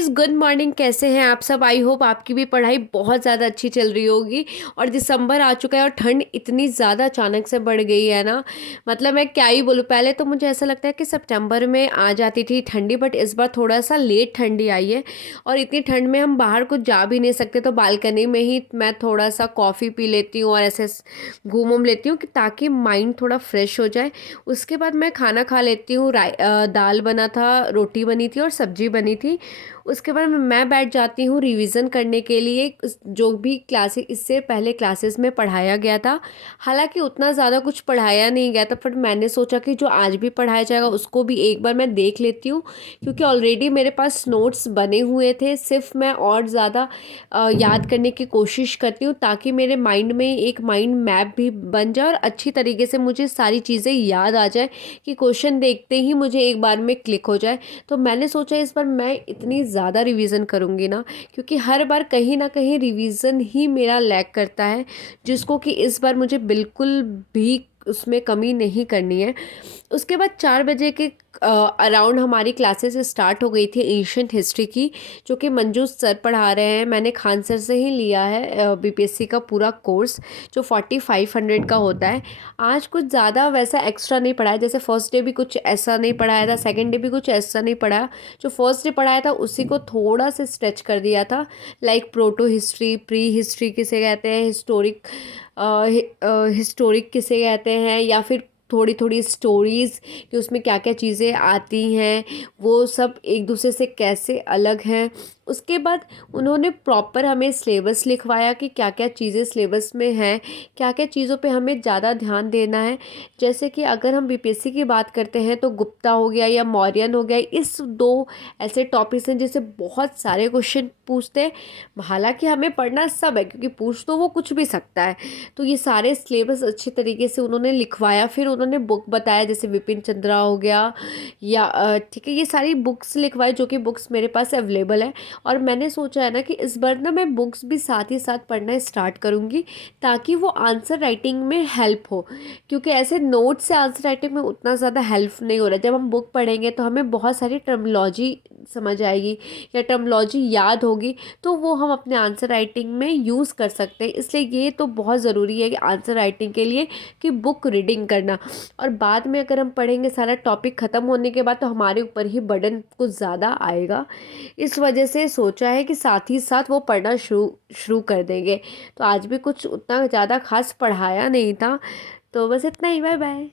Guys, good morning. कैसे हैं आप सब? आई होप आपकी भी पढ़ाई बहुत ज़्यादा अच्छी चल रही होगी। और दिसंबर आ चुका है और ठंड इतनी ज़्यादा अचानक से बढ़ गई है ना। मतलब मैं क्या ही बोलूँ। पहले तो मुझे ऐसा लगता है कि सितंबर में आ जाती थी ठंडी, बट इस बार थोड़ा सा लेट ठंडी आई है। और इतनी ठंड में हम बाहर कुछ जा भी नहीं सकते, तो बालकनी में ही मैं थोड़ा सा कॉफ़ी पी लेती हूँ और ऐसे घूम उम लेती हूँ कि ताकि माइंड थोड़ा फ्रेश हो जाए। उसके बाद मैं खाना खा लेती हूँ। दाल बना था, रोटी बनी थी और सब्जी बनी थी। उसके बाद मैं बैठ जाती हूँ रिवीजन करने के लिए जो भी क्लासेस इससे पहले क्लासेस में पढ़ाया गया था। हालांकि उतना ज़्यादा कुछ पढ़ाया नहीं गया था, पर मैंने सोचा कि जो आज भी पढ़ाया जाएगा उसको भी एक बार मैं देख लेती हूँ, क्योंकि ऑलरेडी मेरे पास नोट्स बने हुए थे। सिर्फ मैं और ज़्यादा याद करने की कोशिश करती हूँ, ताकि मेरे माइंड में एक माइंड मैप भी बन जाए और अच्छी तरीके से मुझे सारी चीज़ें याद आ जाए, कि क्वेश्चन देखते ही मुझे एक बार में क्लिक हो जाए। तो मैंने सोचा इस बार मैं इतनी ज़्यादा रिवीजन करूँगी ना, क्योंकि हर बार कहीं ना कहीं रिवीजन ही मेरा लैग करता है, जिसको कि इस बार मुझे बिल्कुल भी उसमें कमी नहीं करनी है। उसके बाद 4 बजे के अराउंड हमारी क्लासेस स्टार्ट हो गई थी एंशियंट हिस्ट्री की, जो कि मंजू सर पढ़ा रहे हैं। मैंने खान सर से ही लिया है बीपीएससी का पूरा कोर्स, जो 4500 का होता है। आज कुछ ज़्यादा वैसा एक्स्ट्रा नहीं पढ़ाया, जैसे फर्स्ट डे भी कुछ ऐसा नहीं पढ़ाया था, सेकंड डे भी कुछ ऐसा नहीं पढ़ाया। जो फर्स्ट डे पढ़ाया था उसी को थोड़ा सा स्ट्रेच कर दिया था, like proto history, pre history किसे कहते हैं, हिस्टोरिक किसे कहते हैं, या फिर थोड़ी थोड़ी स्टोरीज़ कि उसमें क्या क्या चीज़ें आती हैं, वो सब एक दूसरे से कैसे अलग हैं। उसके बाद उन्होंने प्रॉपर हमें सिलेबस लिखवाया कि क्या क्या चीज़ें सिलेबस में हैं, क्या क्या चीज़ों पे हमें ज़्यादा ध्यान देना है। जैसे कि अगर हम बीपीएससी की बात करते हैं तो गुप्ता हो गया या मौर्यन हो गया, इस दो ऐसे टॉपिक्स हैं जिससे बहुत सारे क्वेश्चन पूछते हैं। हालांकि हमें पढ़ना सब है, क्योंकि पूछ तो वो कुछ भी सकता है। तो ये सारे सिलेबस अच्छे तरीके से उन्होंने लिखवाया। फिर उन्होंने बुक बताया, जैसे विपिन चंद्रा हो गया, या ठीक है, ये सारी बुक्स लिखवाई जो कि बुक्स मेरे पास अवेलेबल है। और मैंने सोचा है ना कि इस बार ना मैं बुक्स भी साथ ही साथ पढ़ना स्टार्ट करूँगी, ताकि वो आंसर राइटिंग में हेल्प हो। क्योंकि ऐसे नोट से आंसर राइटिंग में उतना ज़्यादा हेल्प नहीं हो रहा है। जब हम बुक पढ़ेंगे तो हमें बहुत सारी टर्मोलॉजी समझ आएगी या टर्मोलॉजी याद होगी, तो वो हम अपने आंसर राइटिंग में यूज़ कर सकते हैं। इसलिए ये तो बहुत ज़रूरी है कि आंसर राइटिंग के लिए कि बुक रीडिंग करना। और बाद में अगर हम पढ़ेंगे सारा टॉपिक ख़त्म होने के बाद, तो हमारे ऊपर ही बर्डन कुछ ज़्यादा आएगा। इस वजह से सोचा है कि साथ ही साथ वो पढ़ना शुरू शुरू कर देंगे। तो आज भी कुछ उतना ज़्यादा खास पढ़ाया नहीं था। तो बस इतना ही। Bye bye.